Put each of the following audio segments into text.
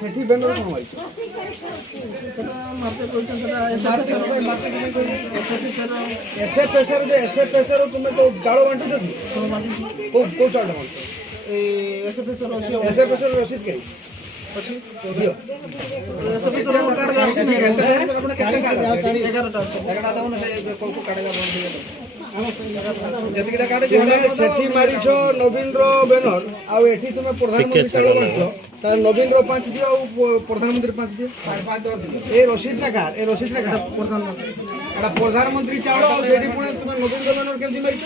सेठी banner कौन भाई एसे पैसा तुम्हें तो चाउल बांटू को चाउल एसे पैसा रसीद के दियो सेठी मारिछ नवीन रो बैनर आ एठी तुम प्रधानमंत्री चाउल बांटो तार नवीन रो 5 दियो आ प्रधानमंत्री 5 दियो ए रसीद ना कार प्रधानमंत्री चाउल आ एठी पुणे तुम नवीन रो बैनर केमती मारिछ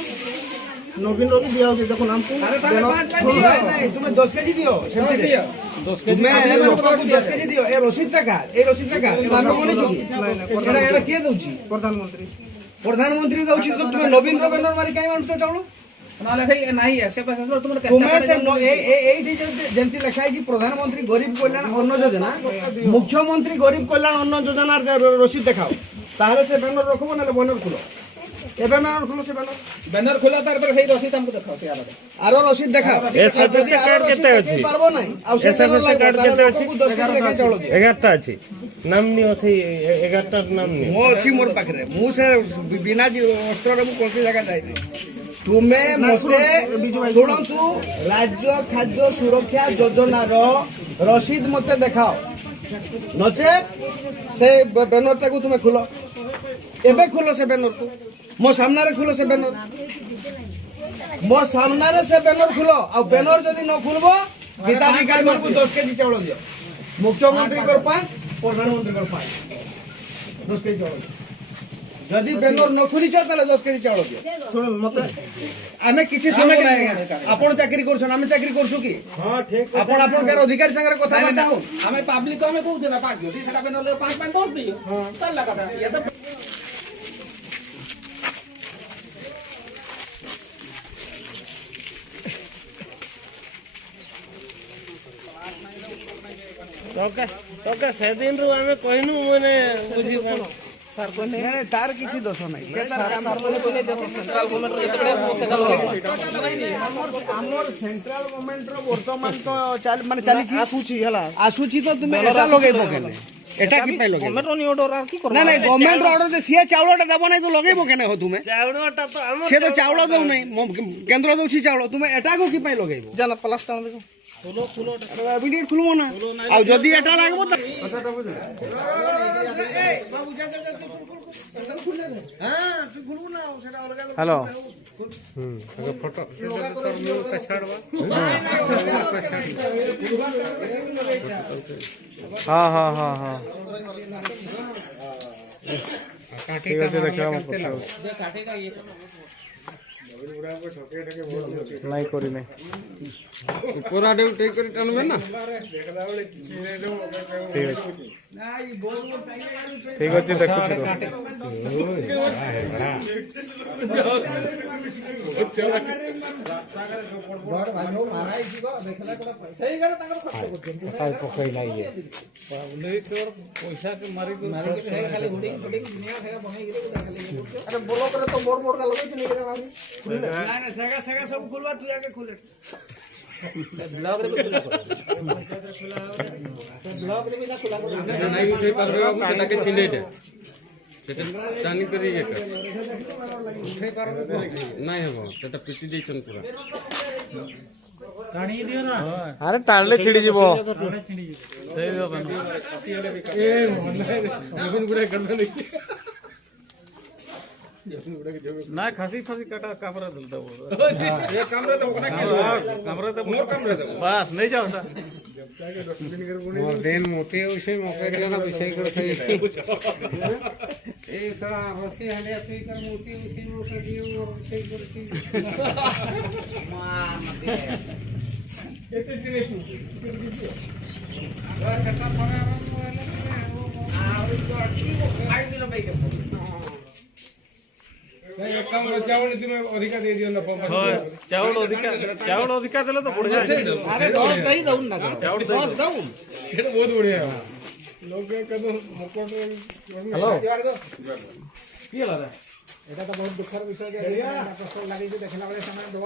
नवीन रो भी दिया होते देखो नाम को नहीं तुम 10 केजी दियो सेमती दियो 10 केजी मैं लोक को 10 केजी दियो ए रसीद ना कार नाम कोनी छुकी एटा के दउची प्रधानमंत्री दउची तो तुम नवीन रो बैनर मारी काई बांटतो चाउल नाले नहीं ऐसे पैसा तुम्हें से एठी जेंती लिखाई कि प्रधानमंत्री गरीब कल्याण अन्न योजना मुख्यमंत्री गरीब कल्याण अन्न योजना रसीद देखाओ तारे से बैनर रखबो नाले बैनर खुलो एबे बैनर खुलो से बैनर खुला तार पर सही रसीद हमको देखाओ से आरो रसीद देखाओ एस कार्ड केते अछि पारबो नै आ से कार्ड केते अछि 10 के लेके चलो 11 टा अछि नाम नि अछि 11 टा नाम नि मो अछि मोर पाखरे मु से बिना अस्त्र रे मु कोनसी जगह जाई नै तुम्हें मते सुनतु राज्य खाद्य सुरक्षा योजना रो रसीद मते देखाओ नचे से बैनर टाकू तुम्हें खुलो एबे खुलो से बैनर को मो सामने रे खुलो से बैनर मो सामने रे से बैनर खुलो आ बैनर जदी न खुलबो गीताधिकारी मन को 10 केजी चावल दियो मुख्यमंत्री को 5 प्रधानमंत्री को 5 10 केजी चावल जदी बैनर न खुली छ तले 10 केजी चावल दियो सुन मते आमे किछि सुने नै आपण चाकरी करछन आमे चाकरी करछु की हां ठीक आपण के अधिकारी संगे कथा बार्ता हो आमे पब्लिक आमे कहू जेना पाक जदी सेटा बैनर ले 5 5 10 दियो हां तल्ला कथा ये तो तो से दिन रु आमे कहनु माने बुझी सर कोई नहीं तार किछि दोष नै से तार काम कोने देखो सेंट्रल गवर्नमेंट रो हमर सेंट्रल गवर्नमेंट रो वर्तमान तो माने चली छी आसुची हला आसुची तो तुमे एटा लगै बकेने एटा की पाइ लगै गवर्नमेंट रो ऑर्डर आ की कर नै गवर्नमेंट रो ऑर्डर से सिया चावलटा दबो नै तो लगैबो केने हो तुमे चावलटा तो हमर से तो चावल दउ नै केंद्र दउची चावल तुमे एटा को की पाइ लगैबो जाना प्लास्टर देखो खुलो एविडेंट खुलमो ना आ जदी एटा लागबो त ए बाबू जा खुले हां तू खुलबो ना सेटा अलगा हेलो अगर फोटो छाड़वा हां हां हां हां ठीक है देखा हम काटेगा ये नहीं करी नहीं पूरा डे टेक कर टनबे ना ठीक अछि देखु पकइला ये पैसा के मारी खाली होडिंग दुनिया है बने अरे बोलो करे तो मोर का लगे नहीं ना सेगा सब खुलवा तू आके खुले ब्लॉग रे खुला ब्लॉग रे भी ना खुला नहीं उठे परबे सेटा के चिंडे दे सेटा टानी करी के उठे परबे नहीं हेबो सेटा पिटी देछन पूरा टाणी दियो ना अरे टाणले छिड़ी जीवो टाणे छिड़ी दे दियो बन ए मन गुडे गंदा नहीं ना खासी काटा कामरा दलता वो ये कमरे तो कोना के कमरा तो मोर कमरे तो बस नहीं जाओ सा मोर देन मोते उसे मौके के ना विषय कर सही ए सारा रसी हले अति कर मोती उसे मौके दियो और विषय करती मां मते एते दिने वा सका परा आ और को खाई दिन भाई के ଚାଉଳ ଅଧିକା ଦେଲେ ତ ବଢିଆ আরে 10 দেই দউন না 10 দউন কি ହେଲା এটা তো বহুত দুঃখের বিষয় যে কষ্ট লাগিছে দেখলা বেলে সময় দেব